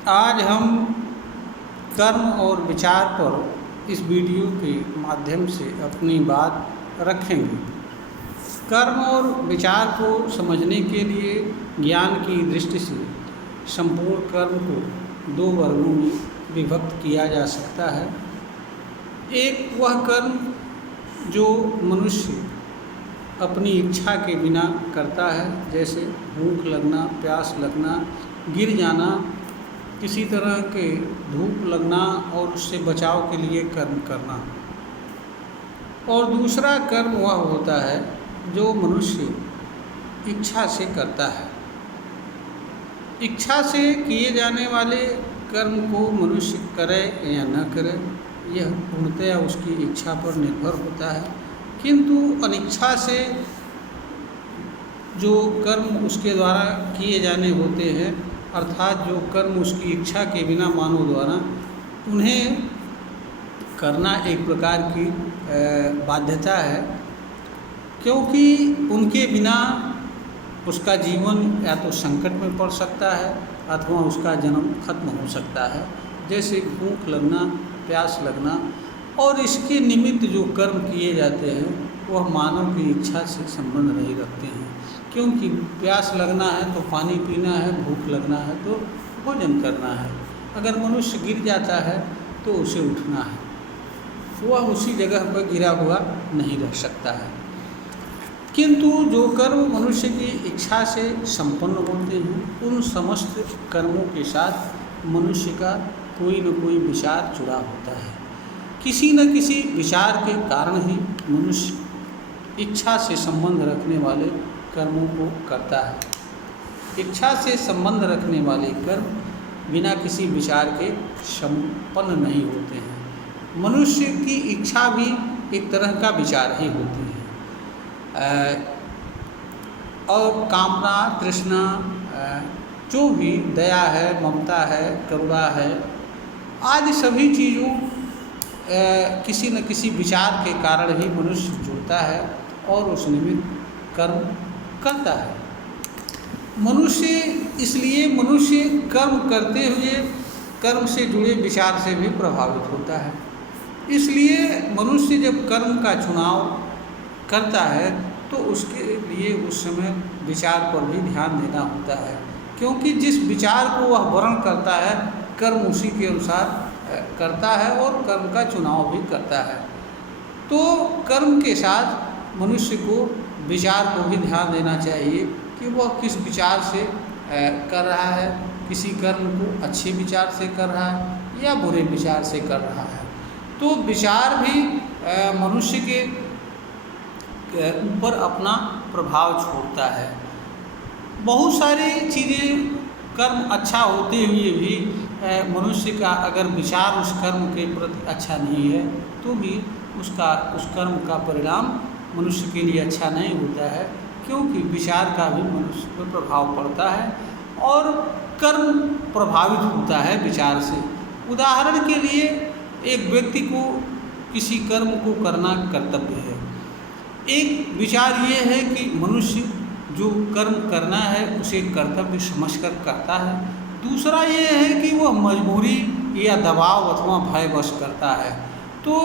आज हम कर्म और विचार पर इस वीडियो के माध्यम से अपनी बात रखेंगे। कर्म और विचार को समझने के लिए ज्ञान की दृष्टि से संपूर्ण कर्म को दो वर्गों में विभक्त किया जा सकता है। एक वह कर्म जो मनुष्य अपनी इच्छा के बिना करता है, जैसे भूख लगना, प्यास लगना, गिर जाना, किसी तरह के धूप लगना और उससे बचाव के लिए कर्म करना। और दूसरा कर्म वह होता है जो मनुष्य इच्छा से करता है। इच्छा से किए जाने वाले कर्म को मनुष्य करे या न करे, यह पूर्णतया उसकी इच्छा पर निर्भर होता है। किंतु अनिच्छा से जो कर्म उसके द्वारा किए जाने होते हैं, अर्थात जो कर्म उसकी इच्छा के बिना मानव द्वारा उन्हें करना एक प्रकार की बाध्यता है, क्योंकि उनके बिना उसका जीवन या तो संकट में पड़ सकता है अथवा उसका जन्म खत्म हो सकता है। जैसे भूख लगना, प्यास लगना, और इसके निमित्त जो कर्म किए जाते हैं वह मानव की इच्छा से संबंध नहीं रखते हैं। क्योंकि प्यास लगना है तो पानी पीना है, भूख लगना है तो भोजन करना है। अगर मनुष्य गिर जाता है तो उसे उठना है, वह उसी जगह पर गिरा हुआ नहीं रह सकता है। किंतु जो कर्म मनुष्य की इच्छा से संपन्न होते हैं, उन समस्त कर्मों के साथ मनुष्य का कोई न कोई विचार जुड़ा होता है। किसी न किसी विचार के कारण ही मनुष्य इच्छा से संबंध रखने वाले कर्मों को करता है। इच्छा से संबंध रखने वाले कर्म बिना किसी विचार के संपन्न नहीं होते हैं। मनुष्य की इच्छा भी एक तरह का विचार ही होती है। और कामना, तृष्णा, जो भी दया है, ममता है, करुणा है, आदि सभी चीज़ों किसी न किसी विचार के कारण ही मनुष्य जुड़ता है और उस निमित्त कर्म करता है। मनुष्य कर्म करते हुए कर्म से जुड़े विचार से भी प्रभावित होता है। इसलिए मनुष्य जब कर्म का चुनाव करता है तो उसके लिए उस समय विचार पर भी ध्यान देना होता है, क्योंकि जिस विचार को वह वर्ण करता है कर्म उसी के अनुसार करता है और कर्म का चुनाव भी करता है। तो कर्म के साथ मनुष्य को विचार को भी ध्यान देना चाहिए कि वह किस विचार से कर रहा है, किसी कर्म को अच्छे विचार से कर रहा है या बुरे विचार से कर रहा है। तो विचार भी मनुष्य के ऊपर अपना प्रभाव छोड़ता है। बहुत सारी चीज़ें कर्म अच्छा होते हुए भी मनुष्य का अगर विचार उस कर्म के प्रति अच्छा नहीं है तो भी उस कर्म का परिणाम मनुष्य के लिए अच्छा नहीं होता है, क्योंकि विचार का भी मनुष्य पर प्रभाव पड़ता है और कर्म प्रभावित होता है विचार से। उदाहरण के लिए एक व्यक्ति को किसी कर्म को करना कर्तव्य है। एक विचार ये है कि मनुष्य जो कर्म करना है उसे कर्तव्य समझकर करता है। दूसरा ये है कि वह मजबूरी या दबाव अथवा भयवश करता है। तो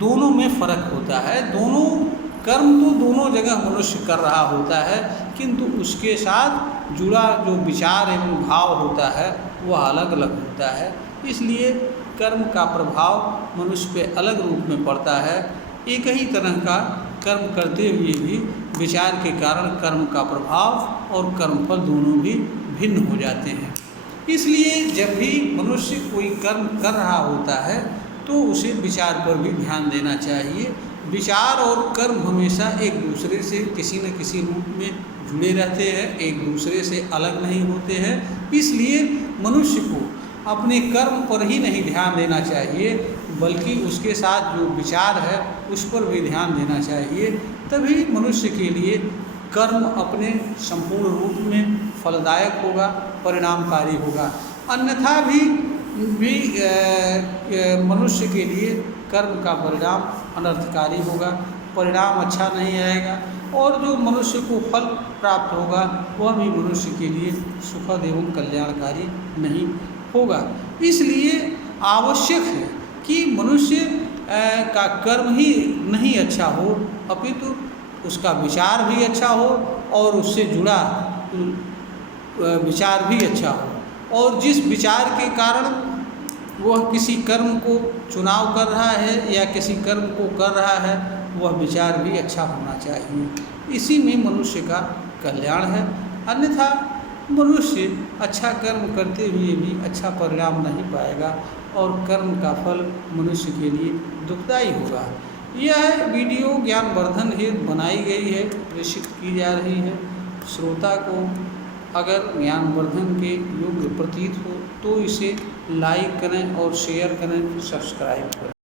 दोनों में फ़र्क होता है। दोनों कर्म तो दोनों जगह मनुष्य कर रहा होता है, किंतु उसके साथ जुड़ा जो विचार एवं भाव होता है वह अलग अलग होता है। इसलिए कर्म का प्रभाव मनुष्य पे अलग रूप में पड़ता है। एक ही तरह का कर्म करते हुए भी विचार के कारण कर्म का प्रभाव और कर्मफल दोनों भी भिन्न हो जाते हैं। इसलिए जब भी मनुष्य कोई कर्म कर रहा होता है तो उसे विचार पर भी ध्यान देना चाहिए। विचार और कर्म हमेशा एक दूसरे से किसी न किसी रूप में जुड़े रहते हैं, एक दूसरे से अलग नहीं होते हैं। इसलिए मनुष्य को अपने कर्म पर ही नहीं ध्यान देना चाहिए, बल्कि उसके साथ जो विचार है उस पर भी ध्यान देना चाहिए। तभी मनुष्य के लिए कर्म अपने संपूर्ण रूप में फलदायक होगा, परिणामकारी होगा। अन्यथा भी मनुष्य के लिए कर्म का परिणाम अनर्थकारी होगा, परिणाम अच्छा नहीं आएगा और जो मनुष्य को फल प्राप्त होगा वह भी मनुष्य के लिए सुखद एवं कल्याणकारी नहीं होगा। इसलिए आवश्यक है कि मनुष्य का कर्म ही नहीं अच्छा हो, अपितु उसका विचार भी अच्छा हो और उससे जुड़ा विचार भी अच्छा हो, और जिस विचार के कारण वह किसी कर्म को चुनाव कर रहा है या किसी कर्म को कर रहा है, वह विचार भी अच्छा होना चाहिए। इसी में मनुष्य का कल्याण है। अन्यथा मनुष्य अच्छा कर्म करते हुए भी अच्छा परिणाम नहीं पाएगा और कर्म का फल मनुष्य के लिए दुखदायी होगा। यह वीडियो ज्ञानवर्धन हेतु बनाई गई है, प्रेषित की जा रही है। श्रोता को अगर ज्ञानवर्धन के योग्य प्रतीत हो तो इसे लाइक करें और शेयर करें, सब्सक्राइब करें।